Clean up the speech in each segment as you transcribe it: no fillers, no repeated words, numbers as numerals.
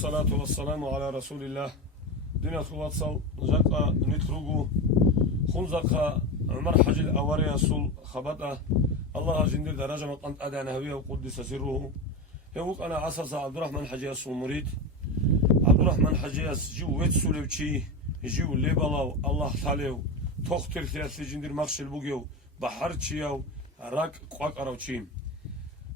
والصلاة والسلام على رسول الله. دين خواتسال جاقا نتروغو خنزقا عمر حج الأوري سول خبطة الله جندر درجة مقام أدانا هوية وقدس سره. يوك أنا عساس عبد الرحمن حجي سول مريد عبد الرحمن حجي جو ويت سولوشي جو ليبلاو الله تعالى توختر ثلاث جندر مخشل بوجيو بحر تشيو راك قاق أروتشيم.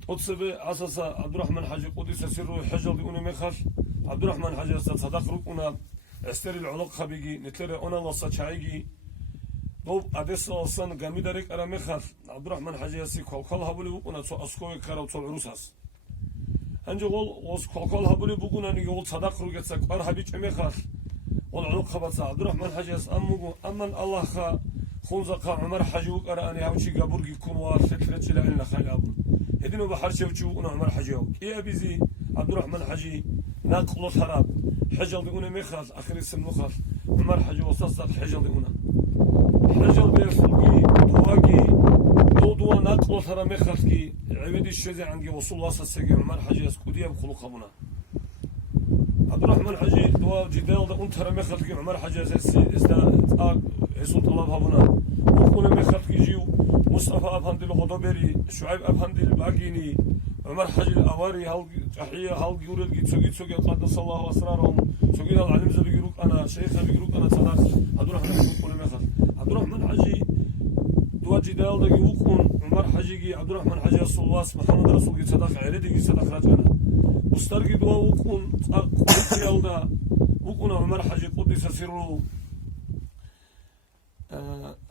أتصبح عساس عبد الرحمن حجي قدس سره حجل دي مخاش عبد الرحمن حجي صدق ركنا استر العلاق خبيجي نتلر أنا وصل شايجي دوب أدرس أصلا جميل دارك أنا مخاف عبد الرحمن حجي يسي كل هبولي بكونا تو أسكوي كارو تو عروساس هنجي قول وس كل هبولي بكونا نيجول صدق رجت سكر هبيج مخاف والعلاق خبص عبد الرحمن حجي يس أمن الله خا خنزق عمر حجوك أنا أنا هوشي جابورجي يكون وارث لا إلا خير أبو هدينو بحر شوشو أنا عمر حجيو إيه أبيزي عبد الرحمن حجي ناقل خراب حجل ديونا مخاف آخر اسم مخاف عمر حجي وصصق حجل ديونا حجل بيرسلقي دواقي دوا ناقل خراب مخاف كي عبيد الشذي عنقي وصول واسسقي عمر حجي اسكودية بخلق أبونا عبد الرحمن حجي دوا جدال دا انتر مخاف كي عمر حجي استا حسول طلاب أبونا وكونا مخاف كي جيو مصطفى أفندي الغضبري شعيب أفندي الباقيني عمر حجي الأواري هل تحية هل يورد جيتسوجي قدس الله أسرارهم سوجي العلم زبيروك أنا شيخ بيروك أنا صدق عبد الرحمن يقول مخاف عبد الرحمن حجي دواجي دال دقي وكون عمر حجي عبد الرحمن حجي الصلواس محمد رسول جي صدق عيلتي جي صدق رجعنا مسترقي دوا وكون قدس دا وكون عمر حجي قدس سره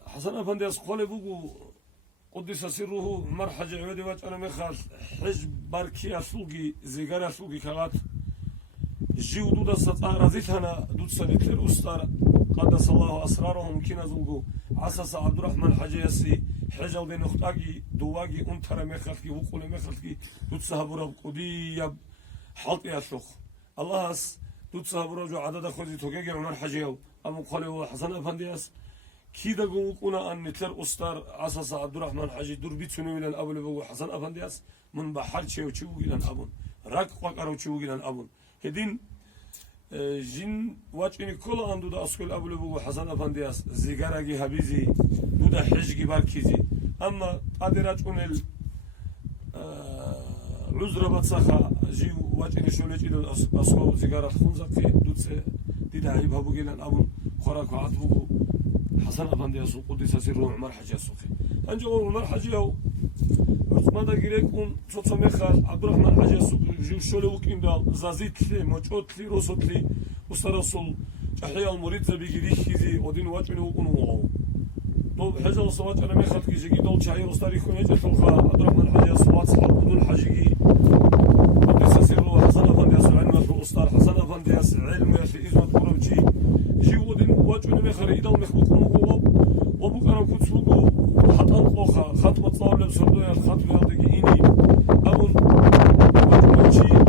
حسن أفندي أسقال بوجو قدس سره عمر حجي عبادي واج أنا مخاف حج باركي أسلوجي زيجار أسلوجي كغات جيو دودا سطار زيتنا دود سنتر أستار قدس الله أسرارهم كنا زوجو عساس عبد الرحمن حجي يسي حجل دين أختاجي دواجي أنتر مخافكي وقول مخافكي دود سهبورا قدي يب حلق يسلخ الله أس دود سهبورا جو عدد خذي توجي عمر حجيو المقالة حسن أفندياس كيدا قوكونا أن نتلر أستار عساس عبد الرحمن حجي دور بيتسونو إلى الأول بقول حسن أفندياس من بحر شيء وشيء إلى الأبون راك قارو شيء إلى الأبون هدين جن واجني كل عنده دا أسكول أبو بقول حسن أفندياس زيجارجي هبيزي دودا حجي باركيزي أما قادرات أن عذر بتصخا جي واجني شولج إلى أسكول زيجارة خنزقي دودس ديدا عيب هبو إلى الأبون خراك عطبو حسن أفندياس قدس سره عمر حجي السوقي أنجو عمر حجي أو ماذا قريكون صوت مخال عبد الرحمن حجي السوقي جو شلوك إندال زازيت لي مجود لي رصد لي وسترسل أحياء المريض بيجري خيزي ودين واجبين وقنوه طب حجة الصوات أنا مخال كيجي دول شاي رصداري خوني جتلخا عبد الرحمن حجي الصوات صحاب بدون حجي قدس سره حسن أفندياس علمه بالأسطار حسن أفندياس علمه في إزمة قرمشي جي ودين واجبين مخال إيدال مخبوكم وبوك أنا كنت سوقو حتى القوخة خطوة طاولة بسردوية الخطوة يالدقي إني أبون واجبين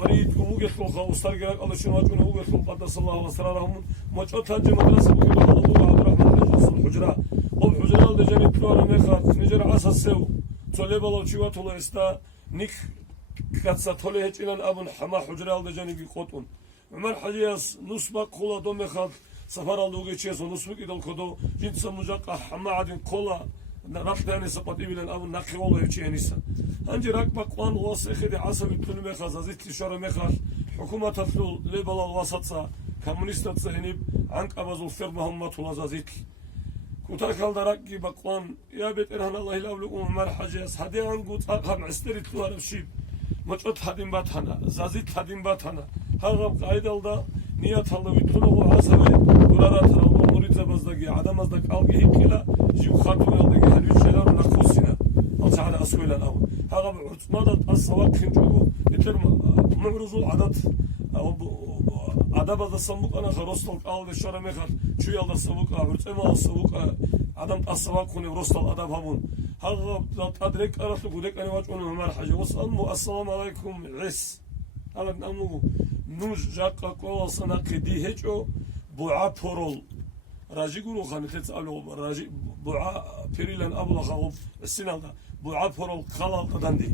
قريد كموجة القوخة وسترقلك الله شنو واجبين هو يخلق قدس الله أسرارهم مجهود تنجي مدرسة بوكي الله عبد الرحمن حجي الحجرة والحجرة لجاني بلورا ميخات نجر عسى سيو تولي بلو شوات الله استا نيك كاتسا تولي هج إلان أبون حما حجرة لجاني بيقوتون عمر حجياس نصبق خلا دو ميخات سفر الدوغي تشيس ونصبق إدل كدو جنس مجاقة حما عدين كلا رفتاني سقط إبلان أبون نقي والله يوشي أنيسا هنجي راكبا قوان واسخي دي عصبي بطل ميخاز عزيت لشارة ميخاز حكومة تفلو ليبالا الوسطسا كمونيستا تسهنيب عنك أبازو الفرد مهمة ولازازيت كتاكال دراكي بقوان يا بيت إرهان الله الأولو عمر حجياس هدي عنقو تاقام عستري تلوها نفشيب مجد حدين باتانا زازيت حدين باتانا هاغب قايدال دا نيات الله ويتلوغو عصبي دولارات الله مريد زبازدقي عدم ازدق ألقي هيكيلا جيو خاتو يالدقي هلوش شلار نخوصينا ألتحاد أسويلا الأول هاغب عطمادات السواق خنجوغو يتر معرضو عدد عدب هذا السبوق أنا خرستل قال الشرع مخر شو يلا السبوق عرتما السبوق عدم السواق خوني ورستل عدب هبون هذا أدرك أرث قدك أنا واجون عمر حاجة وصلنا السلام عليكم عس هذا نأمو نوج جاك قوة صنع كدي هجو بعا برول راجي قولوا خانة تسألوا راجي بعا بريلان أبلا خاوب السنة بعا برول خلال تدندي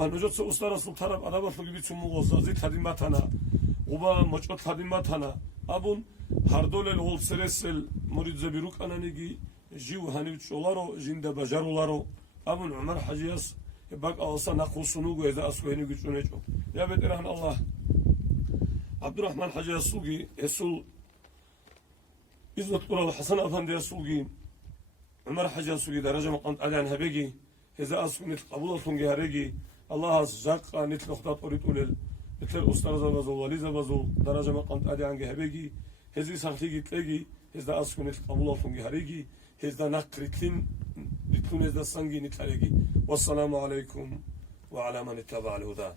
ونجد سأستر سلطرب أدب فلقي تسمو غزازي تديمتنا وبا مجد تديمتنا أبون هردول الهول سرسل مريد زبيروك أنا نيجي جيو هنيت شولارو جند بجارولارو أبون عمر حجياس بق أصلا نقصنوج إذا أسوهني جونجو يا بدران الله عبد الرحمن حجياس سوقي يسول إذا تقول الحسن أفندي سوقي عمر حجياس سوقي درجة مقام أدان هبيجي إذا أسكنت قبول سونجي هريجي الله زق نت لخطات أريد أولل مثل أستاذ زبزو ولي زبزو درجة مقام أدان هبيجي هذي سخلي تلاقي إذا أسكنت قبول سونجي هريجي إذا نقرتين لتكون إذا سانجي نتلاقي والسلام عليكم وعلى من اتبع الهدى